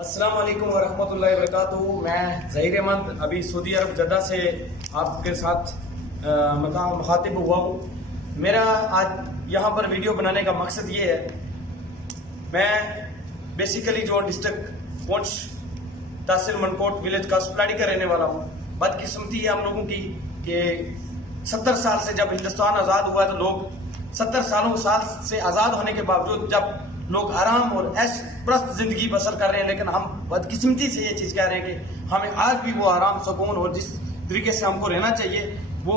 अस्सलाम वालेकुम वरहमतुल्लाहि वबरकातुहू। मैं ज़हीर अहमद अभी सऊदी अरब जद्दा से आपके साथ मुखातिब हुआ हूँ। मेरा आज यहाँ पर वीडियो बनाने का मकसद ये है, मैं बेसिकली जो डिस्ट्रिक्ट पुंछ तहसील मनकोट विलेज का सुपलाड़ी का रहने वाला हूँ। बदकिस्मती है हम लोगों की कि 70 साल से जब हिंदुस्तान आज़ाद हुआ तो लोग 70 साल से आज़ाद होने के बावजूद जब लोग आराम और ऐश प्रस्त जिंदगी बसर कर रहे हैं, लेकिन हम बदकिस्मती से ये चीज़ कह रहे हैं कि हमें आज भी वो आराम सुकून और जिस तरीके से हमको रहना चाहिए वो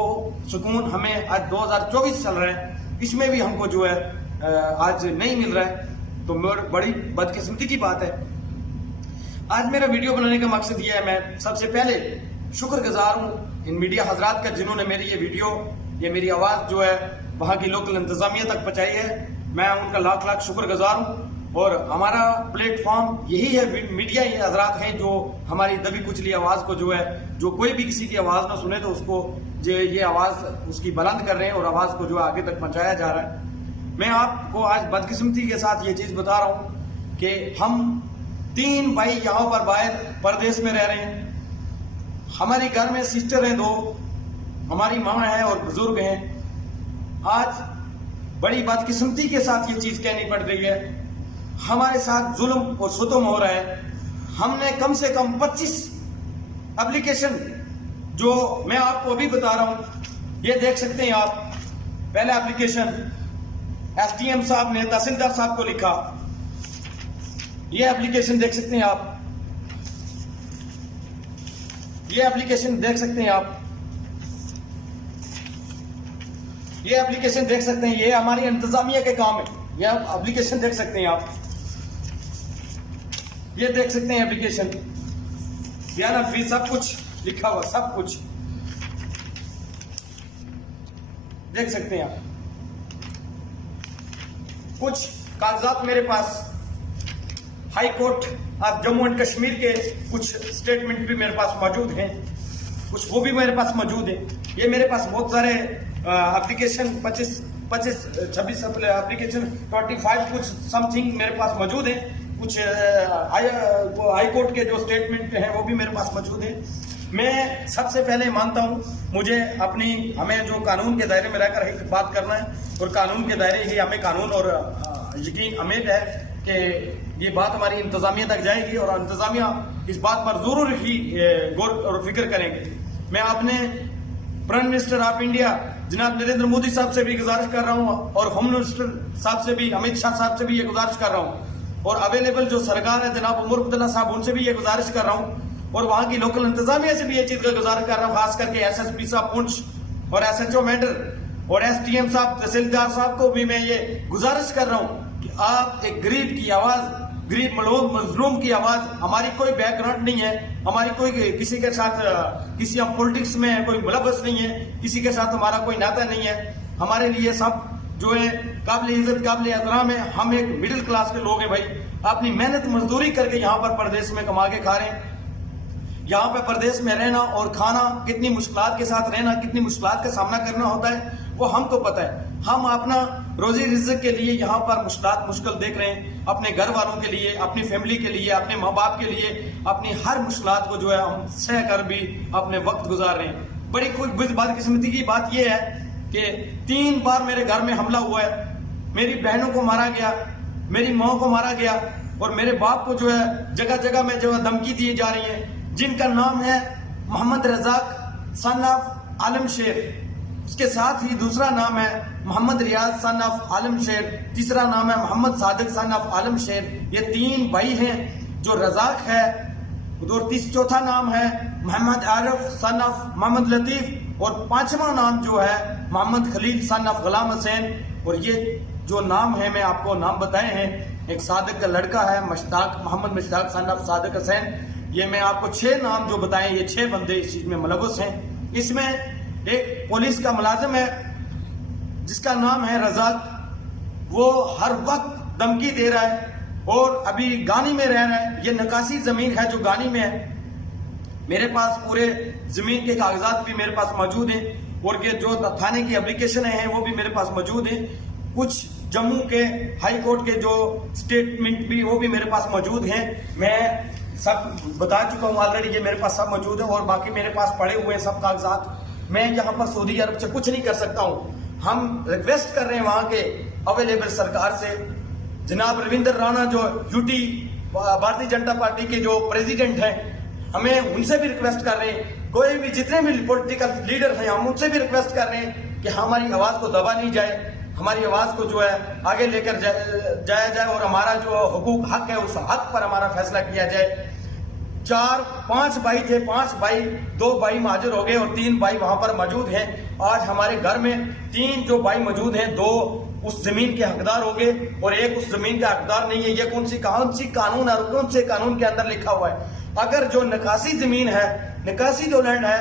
सुकून हमें आज 2024 चल रहा है, इसमें भी हमको जो है आज नहीं मिल रहा है। तो बड़ी बदकिस्मती की बात है। आज मेरा वीडियो बनाने का मकसद ये है, मैं सबसे पहले शुक्रगुजार हूँ इन मीडिया हजरात का जिन्होंने मेरी ये वीडियो, ये मेरी आवाज़ जो है वहाँ की लोकल इंतजामिया तक पहुँचाई है। मैं उनका लाख लाख शुक्रगुजार हूँ। और हमारा प्लेटफॉर्म यही है, मीडिया ये हजरात हैं जो हमारी दबी कुचली आवाज़ को जो है, जो कोई भी किसी की आवाज़ ना सुने तो उसको जो ये आवाज़ उसकी बुलंद कर रहे हैं और आवाज़ को जो आगे तक पहुँचाया जा रहा है। मैं आपको आज बदकिस्मती के साथ ये चीज़ बता रहा हूँ कि हम 3 भाई यहाँ पर बाहर परदेश में रह रहे हैं। हमारी घर में सिस्टर हैं 2, हमारी माँ है और बुजुर्ग हैं। आज बड़ी बदकिस्मती के साथ ये चीज़ कहनी पड़ रही है, हमारे साथ जुल्म और सुतम हो रहा है। हमने कम से कम 25 एप्लीकेशन, जो मैं आपको अभी बता रहा हूं, ये देख सकते हैं आप। पहला एप्लीकेशन SDM साहब ने तहसीलदार साहब को लिखा, ये एप्लीकेशन देख सकते हैं आप, ये एप्लीकेशन देख सकते हैं आप, ये एप्लीकेशन देख सकते हैं। ये हमारी इंतजामिया के काम है, ये एप्लीकेशन देख सकते हैं आप, ये देख सकते हैं एप्लीकेशन, यार अभी सब कुछ लिखा हुआ, सब कुछ देख सकते हैं आप। कुछ कागजात मेरे पास high court of Jammu and Kashmir के कुछ स्टेटमेंट भी मेरे पास मौजूद हैं, कुछ वो भी मेरे पास मौजूद है। ये मेरे पास बहुत सारे एप्लीकेशन 26 एप्लीकेशन 25 कुछ समथिंग मेरे पास मौजूद है। कुछ हाई कोर्ट के जो स्टेटमेंट हैं वो भी मेरे पास मौजूद है। मैं सबसे पहले मानता हूँ, मुझे हमें जो कानून के दायरे में रहकर एक बात करना है और कानून के दायरे ही हमें कानून और यकीन उम्मीद है कि ये बात हमारी इंतजामिया तक जाएगी और इंतजामिया इस बात पर जरूर ही गौर और फिक्र करेंगे। मैं अपने प्राइम मिनिस्टर ऑफ इंडिया जनाब नरेंद्र मोदी साहब से भी गुजारिश कर रहा हूँ और होम मिनिस्टर साहब से भी, अमित शाह साहब से भी ये गुजारिश कर रहा हूँ और अवेलेबल जो सरकार है जनाब उमर अब्दुल्ला साहब, उनसे भी ये गुजारिश कर रहा हूँ और वहाँ की लोकल इंतजामिया से भी ये चीज का गुजारिश कर रहा हूँ, खास करके SSP साहब पुंछ और SHO मेंढर और SDM साहब तहसीलदार साहब को भी मैं ये गुजारिश कर रहा हूँ कि आप एक गरीब की आवाज, गरीब मजलूम की आवाज, हमारी कोई बैकग्राउंड नहीं है, हमारी कोई किसी के साथ किसी हम पॉलिटिक्स में कोई मुलव्वस नहीं है, किसी के साथ हमारा कोई नाता नहीं है। हमारे लिए सब जो है काबिल इज्जत काबिल एहतराम है। हम एक मिडिल क्लास के लोग हैं भाई, अपनी मेहनत मजदूरी करके यहाँ पर परदेश में कमा के खा रहे हैं। यहाँ पे परदेश में रहना और खाना, कितनी मुश्किलात के साथ रहना, कितनी मुश्किलात का सामना करना होता है वो हमको पता है। हम अपना रोजी रिज़्क के लिए यहाँ पर मुश्किल देख रहे हैं, अपने घर वालों के लिए, अपनी फैमिली के लिए, अपने माँ बाप के लिए, अपनी हर मुश्किलात को जो है हम सह कर भी अपने वक्त गुजार रहे हैं। बड़ी बदकिस्मती की बात यह है कि 3 बार मेरे घर में हमला हुआ है, मेरी बहनों को मारा गया, मेरी माँ को मारा गया और मेरे बाप को जो है जगह जगह में जो है धमकी दी जा रही है, जिनका नाम है मोहम्मद रजाक सन ऑफ आलम शेर, उसके साथ ही दूसरा नाम है मोहम्मद रियाज सन ऑफ आलम शेर, तीसरा नाम है मोहम्मद सादिक सन ऑफ आलम शेर। ये 3 भाई हैं जो रजाक है, और चौथा नाम है मोहम्मद आरिफ सन ऑफ मोहम्मद लतीफ और 5वां नाम जो है मोहम्मद खलील सन ऑफ गुलाम हुसैन। और ये जो नाम है मैं आपको नाम बताए हैं, एक सादिक का लड़का है मोहम्मद मुश्ताक सन ऑफ सादिक हुसैन। ये मैं आपको 6 नाम जो बताए, ये 6 बंदे इस चीज में मुलव्वस हैं। इसमें एक पुलिस का मुलाजिम है जिसका नाम है रजाक, वो हर वक्त धमकी दे रहा है और अभी गानी में रह रहा है। ये नकासी जमीन है जो गानी में है। मेरे पास पूरे जमीन के कागजात भी मेरे पास मौजूद हैं और ये जो थाने की एप्लीकेशन है वो भी मेरे पास मौजूद है। कुछ जम्मू के हाई कोर्ट के जो स्टेटमेंट भी वो भी मेरे पास मौजूद हैं। मैं सब बता चुका हूँ ऑलरेडी, ये मेरे पास सब मौजूद है और बाकी मेरे पास पड़े हुए हैं सब कागजात। मैं यहाँ पर सऊदी अरब से कुछ नहीं कर सकता हूँ। हम रिक्वेस्ट कर रहे हैं वहाँ के अवेलेबल सरकार से, जनाब रविंद्र राणा जो यूटी भारतीय जनता पार्टी के जो प्रेसिडेंट हैं, हमें उनसे भी रिक्वेस्ट कर रहे हैं, कोई भी जितने भी पॉलिटिकल लीडर हैं हम उनसे भी रिक्वेस्ट कर रहे हैं कि हमारी आवाज को दबा नहीं जाए, हमारी आवाज को जो है आगे लेकर जाया जाए और हमारा जो हुकूक हक है उस हक पर हमारा फैसला किया जाए। 4-5 भाई थे, 5 भाई, 2 भाई महाजर हो गए और 3 भाई वहां पर मौजूद हैं। आज हमारे घर में 3 जो भाई मौजूद हैं, 2 उस जमीन के हकदार हो गए और 1 उस जमीन का हकदार नहीं है। ये कौन सी कानून और कौन से कानून के अंदर लिखा हुआ है? अगर जो निकासी जमीन है, निकासी जो लैंड है,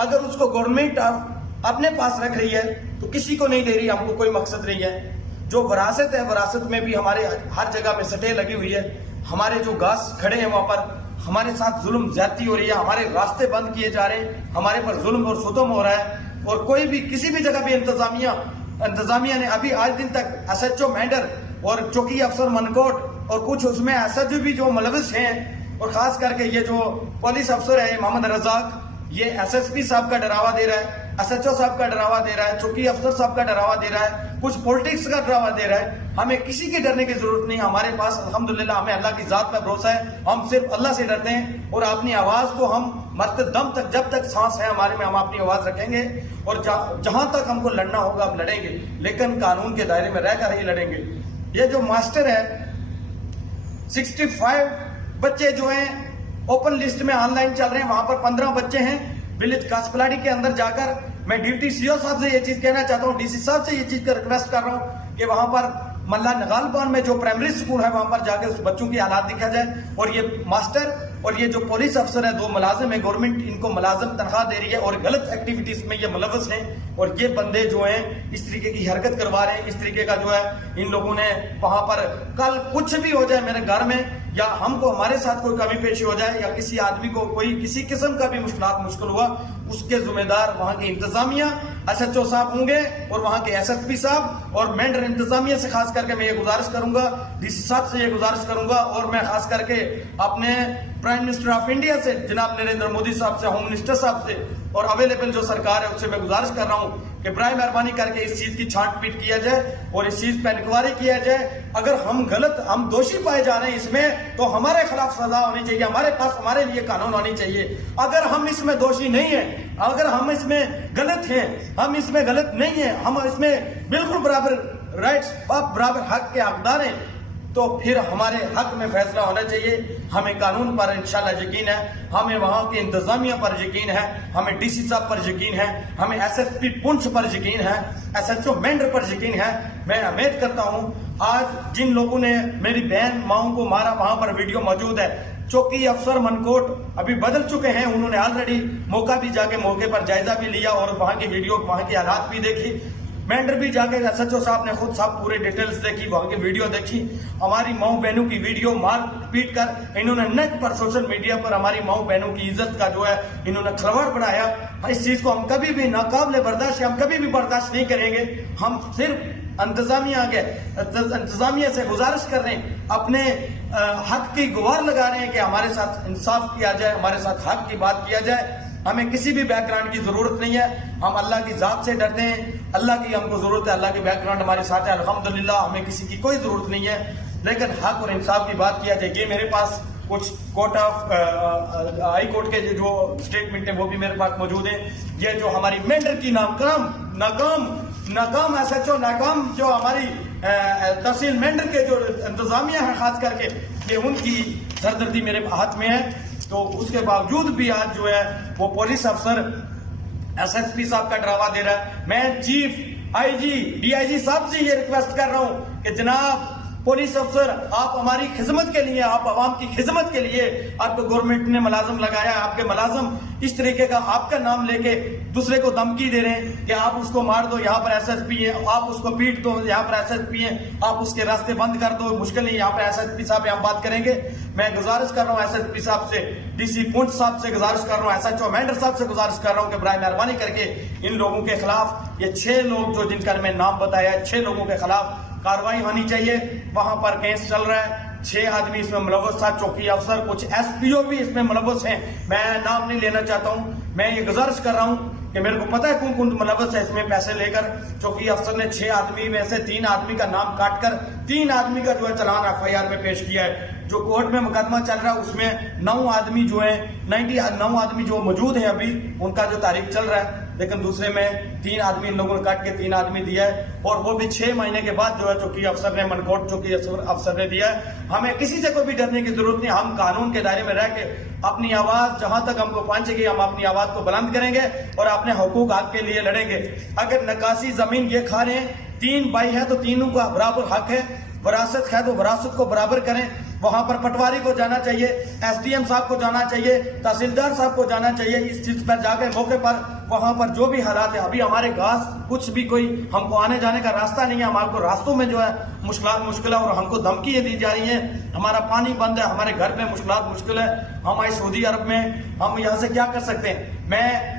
अगर उसको गवर्नमेंट अपने पास रख रही है तो किसी को नहीं दे रही, हमको कोई मकसद नहीं है। जो विरासत है, विरासत में भी हमारे हर जगह में सटे लगी हुई है। हमारे जो घास खड़े हैं वहां पर हमारे साथ जुल्म ज्यादती हो रही है, हमारे रास्ते बंद किए जा रहे हैं, हमारे पर जुल्म और सुतम हो रहा है। और कोई भी किसी भी जगह भी इंतजामिया ने अभी आज दिन तक SHO मेंढर और चौकी अफसर मनकोट और कुछ उसमें SHO भी जो मुलविस हैं, और खास करके ये जो पुलिस अफसर है मोहम्मद रजाक, ये SSP साहब का डरावा दे रहा है, SHO साहब का डरावा दे रहा है, चौकी अफसर साहब का डरावा दे रहा है, कुछ पॉलिटिक्स का डरावा दे रहा है। हमें किसी के डरने की जरूरत नहीं। हमारे पास अल्हम्दुलिल्लाह हमें अल्लाह की जात पर भरोसा है। हम सिर्फ अल्लाह से डरते हैं और अपनी आवाज को हम मरते दम तक, जब तक सांस है हमारे में, हम अपनी आवाज रखेंगे और जहां तक हमको लड़ना होगा हम लड़ेंगे, लेकिन कानून के दायरे में रहकर ही लड़ेंगे। ये जो मास्टर है, 65 बच्चे जो हैं ओपन लिस्ट में ऑनलाइन चल रहे हैं, वहां पर 15 बच्चे हैं। विलेज कासपलाड़ी के अंदर जाकर मैं डिप्टी CO साहब से ये चीज कहना चाहता हूँ, DC साहब से ये चीज का रिक्वेस्ट कर रहा हूँ कि वहां पर मल्ला नगालपान में जो प्राइमरी स्कूल है वहां पर जाकर उस बच्चों की हालात दिखा जाए। और ये मास्टर और ये जो पुलिस अफसर है, 2 मुलाजिम है, गवर्नमेंट इनको मुलाजिम तनख्वाह दे रही है और गलत एक्टिविटीज में ये मुलविस हैं। और ये बंदे जो हैं इस तरीके की हरकत करवा रहे हैं, इस तरीके का जो है इन लोगों ने वहां पर, कल कुछ भी हो जाए मेरे घर में या हमको हमारे साथ कोई कमी पेशी हो जाए या किसी आदमी को कोई किसी किस्म का भी मुश्किल हुआ, उसके जिम्मेदार वहां की इंतजामिया SHO साहब होंगे और वहां के SSP साहब और मेंढर इंतजामिया से खास करके मैं ये गुजारिश करूंगा, DC साहब से ये गुजारिश करूंगा और मैं खास करके अपने प्राइम मिनिस्टर ऑफ इंडिया से जनाब नरेंद्र मोदी साहब से, होम मिनिस्टर साहब से और अवेलेबल जो सरकार है उससे मैं गुजारिश कर रहा हूं कि बराए मेहरबानी करके इस चीज की छांटपीट किया जाए और इस चीज पर इंक्वायरी किया जाए। अगर हम दोषी पाए जा रहे हैं इसमें तो हमारे खिलाफ सजा होनी चाहिए, हमारे पास हमारे लिए कानून होनी चाहिए। अगर हम इसमें दोषी नहीं है, अगर हम इसमें गलत हैं, हम इसमें गलत नहीं है, हम इसमें बिल्कुल बराबर राइट्स बराबर हक के हकदार हैं, तो फिर हमारे हक में फैसला होना चाहिए। हमें कानून पर इंशाल्लाह यकीन है, हमें वहां के इंतजामिया पर यकीन है, हमें DC साहब पर यकीन है, हमें SSP पुंछ पर यकीन है, SHO मेंढर पर यकीन है। मैं उम्मीद करता हूं आज जिन लोगों ने मेरी बहन माओं को मारा, वहां पर वीडियो मौजूद है। चौकी अफसर मनकोट अभी बदल चुके हैं, उन्होंने ऑलरेडी मौका भी जाके मौके पर जायजा भी लिया और वहां की वीडियो, वहां की हालात भी देखी। मेंढर भी जाके SHO साहब ने खुद साहब पूरे डिटेल्स देखी, वहां की वीडियो देखी। हमारी माओ बहनों की वीडियो मार पीट कर इन्होंने नेट पर, सोशल मीडिया पर हमारी माओ बहनों की इज्जत का जो है इन्होंने खलवाड़ बढ़ाया। इस चीज को हम कभी भी नाकाबिले बर्दाश्त, हम कभी भी बर्दाश्त नहीं करेंगे। हम सिर्फ इंतजामिया से गुजारिश कर रहे हैं, अपने हक की गुहार लगा रहे हैं कि हमारे साथ इंसाफ किया जाए, हमारे साथ हक की बात किया जाए। हमें किसी भी बैकग्राउंड की जरूरत नहीं है, हम अल्लाह की जात से डरते हैं, अल्लाह की हमको जरूरत है, अल्लाह की बैकग्राउंड हमारे साथ है अल्हम्दुलिल्लाह, हमें किसी की कोई जरूरत नहीं है। लेकिन हक और इंसाफ की बात किया जाए। ये मेरे पास कुछ कोर्ट ऑफ हाई कोर्ट के जो स्टेटमेंट है वो भी मेरे पास मौजूद है। ये जो हमारी मेंढर की नाकाम SHO, नाकाम जो हमारी तहसील मेंढर के जो इंतजामिया है खास करके, ये उनकी सरदर्दी मेरे हाथ में है। तो उसके बावजूद भी आज जो है वो पुलिस अफसर SSP साहब का डरावा दे रहा है। मैं चीफ IG DIG साहब से ये रिक्वेस्ट कर रहा हूं कि जनाब पुलिस अफसर, आप हमारी खिदमत के लिए, आप आवाम की खिदमत के लिए, आपको गवर्नमेंट ने मुलाजिम लगाया, आपके मुलाजिम इस तरीके का आपका नाम लेके दूसरे को धमकी दे रहे हैं कि आप उसको मार दो, यहाँ पर SSP है, आप उसको पीट दो, यहाँ पर SSP है, आप उसके रास्ते बंद कर दो, मुश्किल नहीं, यहाँ पर SSP साहब हम बात करेंगे। मैं गुजारिश कर रहा हूँ SSP साहब से, DC पुंछ साहब से गुजारिश कर रहा हूँ, SHO मेंढर साहब से गुजारिश कर रहा हूँ कि बराए मेहरबानी करके इन लोगों के खिलाफ, ये 6 लोग जो जिनका मैं नाम बताया, 6 लोगों के खिलाफ कार्रवाई होनी चाहिए। वहां पर केस चल रहा है, 6 आदमी इसमें मुलव्वस था, चौकी अफसर, कुछ एसपीओ भी इसमें मुलव्वस हैं। मैं नाम नहीं लेना चाहता हूं। मैं ये गुजारिश कर रहा हूं कि मेरे को पता है कौन कौन मुलव्वस है इसमें। पैसे लेकर चौकी अफसर ने 6 आदमी में से 3 आदमी का नाम काटकर 3 आदमी का जो है चालान FIR में पेश किया है। जो कोर्ट में मुकदमा चल रहा है उसमें 9 आदमी जो है 9 आदमी जो मौजूद है अभी, उनका जो तारीख चल रहा है, लेकिन दूसरे में 3 आदमी इन लोगों ने काट के 3 आदमी दिया है, और वो भी 6 महीने के बाद जो है चौकी अफसर ने, मनकोट चौकी अफसर ने दिया है। हमें किसी से कोई भी डरने की जरूरत नहीं। हम कानून के दायरे में रह के अपनी आवाज जहां तक हमको पहुंचेगी, हम अपनी आवाज को बुलंद करेंगे और अपने हुकूक हक के लिए लड़ेंगे। अगर नकासी जमीन ये खा रहे हैं, 3 भाई है तो तीनों का बराबर हक है, विरासत है तो विरासत को बराबर करें। वहां पर पटवारी को जाना चाहिए, SDM साहब को जाना चाहिए, तहसीलदार साहब को जाना चाहिए। इस चीज पर जाकर मौके पर वहां पर जो भी हालात है, अभी हमारे घास कुछ भी कोई हमको आने जाने का रास्ता नहीं है। हमारे रास्तों में जो है मुश्किल है, और हमको धमकी दी जा रही है, हमारा पानी बंद है, हमारे घर में मुश्किल है। हम आए सऊदी अरब में, हम यहाँ से क्या कर सकते हैं। मैं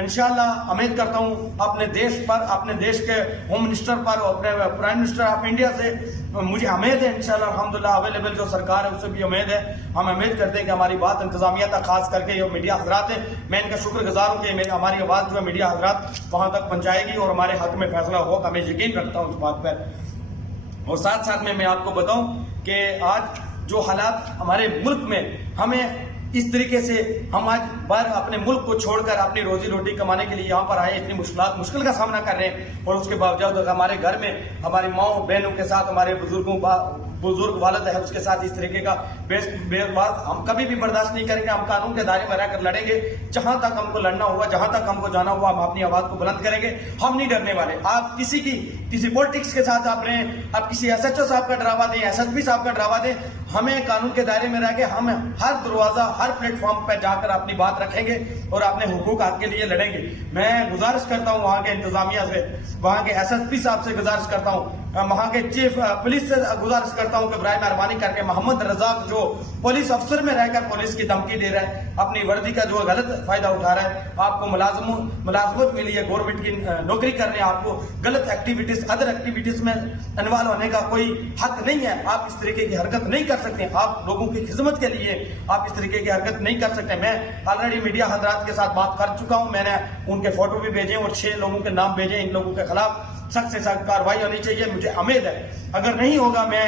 इंशाल्लाह उम्मीद करता हूं अपने देश पर, अपने देश के होम मिनिस्टर पर, अपने प्राइम मिनिस्टर ऑफ इंडिया से मुझे उम्मीद है इंशाल्लाह अल्हम्दुलिल्लाह अवेलेबल जो सरकार है उससे भी उम्मीद है। हम उम्मीद करते हैं कि हमारी बात इंतजामिया तक, खास करके जो मीडिया हजरात है, मैं इनका शुक्रगुजार हूं कि हमारी आवाज जो है मीडिया हजरात वहां तक पहुंचाएगी और हमारे हक में फैसला होगा। मैं यकीन रखता हूं उस बात पर। और साथ साथ में मैं आपको बताऊं कि आज जो हालात हमारे मुल्क में, हमें इस तरीके से हम आज बार अपने मुल्क को छोड़कर अपनी रोजी रोटी कमाने के लिए यहाँ पर आए, इतनी मुश्किल का सामना कर रहे हैं, और उसके बावजूद हमारे घर में हमारी माओ बहनों के साथ, हमारे बुजुर्ग वालिद है उसके साथ इस तरीके का बेबात हम कभी भी बर्दाश्त नहीं करेंगे। हम कानून के दायरे में रहकर लड़ेंगे। जहां तक हमको लड़ना हुआ, जहां तक हमको जाना हुआ, हम अपनी आवाज को बुलंद करेंगे। हम नहीं डरने वाले। आप किसी पॉलिटिक्स के साथ आप रहें, आप किसी SHO साहब का डरावा दें, SSP साहब का डरावा दें, हमें कानून के दायरे में रह के हम हर दरवाजा, हर प्लेटफॉर्म पर जाकर अपनी बात रखेंगे और अपने हुकूक हक के लिए लड़ेंगे। मैं गुजारिश करता हूं वहां के इंतजामिया से, वहां के SSP साहब से गुजारिश करता हूं, वहां के चीफ पुलिस से गुजारिश करता हूं कि बराए मेहरबानी करके मोहम्मद रजाक जो पुलिस अफसर में रहकर पुलिस की धमकी दे रहा है, अपनी वर्दी का जो गलत फायदा उठा रहा है, आपको मुलाजमत मिली है, गवर्नमेंट की नौकरी कर रहे हैं, आपको गलत एक्टिविटीज, अदर एक्टिविटीज में इन्वॉल्व होने का कोई हक नहीं है। आप इस तरीके की हरकत नहीं कर सकते। आप लोगों की खिदमत के लिए आप इस तरीके की हरकत नहीं कर सकते। मैं ऑलरेडी मीडिया हजरात के साथ बात कर चुका हूं, मैंने उनके फोटो भी भेजे और 6 लोगों के नाम भेजे। इन लोगों के खिलाफ सख्त से सख्त कार्रवाई होनी चाहिए। मुझे उम्मीद है अगर नहीं होगा, मैं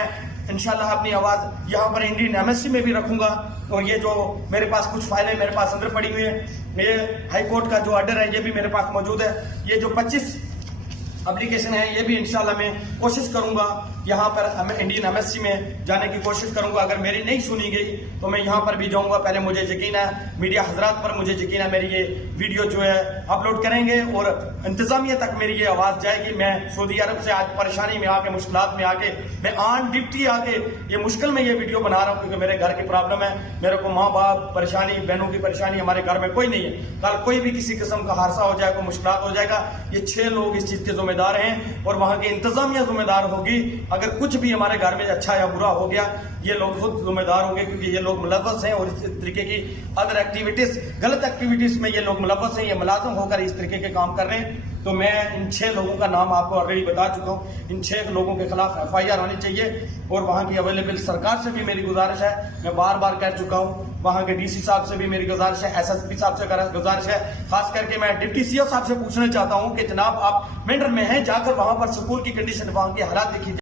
इंशाल्लाह अपनी आवाज यहाँ पर इंडियन एमएससी में भी रखूंगा। और ये जो मेरे पास कुछ फाइलें मेरे पास अंदर पड़ी हुई है, ये हाई कोर्ट का जो ऑर्डर है ये भी मेरे पास मौजूद है। ये जो 25 एप्लीकेशन है ये भी इंशाल्लाह मैं कोशिश करूंगा यहाँ पर इंडियन एमएससी में जाने की कोशिश करूंगा। अगर मेरी नहीं सुनी गई तो मैं यहाँ पर भी जाऊंगा। पहले मुझे यकीन है, मीडिया हजरात पर मुझे यकीन है, मेरी ये वीडियो जो है अपलोड करेंगे और इंतजामिया तक मेरी ये आवाज जाएगी। मैं सऊदी अरब से आज परेशानी में आके, मुश्किलात में आके, मैं ऑन ड्यूटी आके ये मुश्किल में ये वीडियो बना रहा हूँ क्योंकि मेरे घर की प्रॉब्लम है। मेरे को माँ बाप परेशानी, बहनों की परेशानी, हमारे घर में कोई नहीं है। कल कोई भी किसी किस्म का हादसा हो जाएगा, मुश्किलात हो जाएगा, ये 6 लोग इस चीज के जिम्मेदार हैं और वहां की इंतजामिया जिम्मेदार होगी। अगर कुछ भी हमारे घर में अच्छा या बुरा हो गया, ये लोग खुद जिम्मेदार होंगे क्योंकि ये लोग मुलव्वस हैं और इस तरीके की अदर एक्टिविटीज, गलत एक्टिविटीज में ये लोग मुलव्वस हैं, ये मुलाजिम होकर इस तरीके के काम कर रहे हैं। तो मैं इन 6 लोगों का नाम आपको ऑलरेडी बता चुका हूं। इन 6 लोगों के खिलाफ FIR होनी चाहिए और वहां की अवेलेबल सरकार से भी मेरी गुजारिश है, मैं बार बार कह चुका हूं। वहां के DC साहब से भी मेरी गुजारिश है, SSP साहब से गुजारिश है। खास करके मैं डिप्टी CO साहब से पूछना चाहता हूं कि जनाब आप मेंढर में हैं, जाकर वहां पर स्कूल की कंडीशन, वहां के हालात देखिए।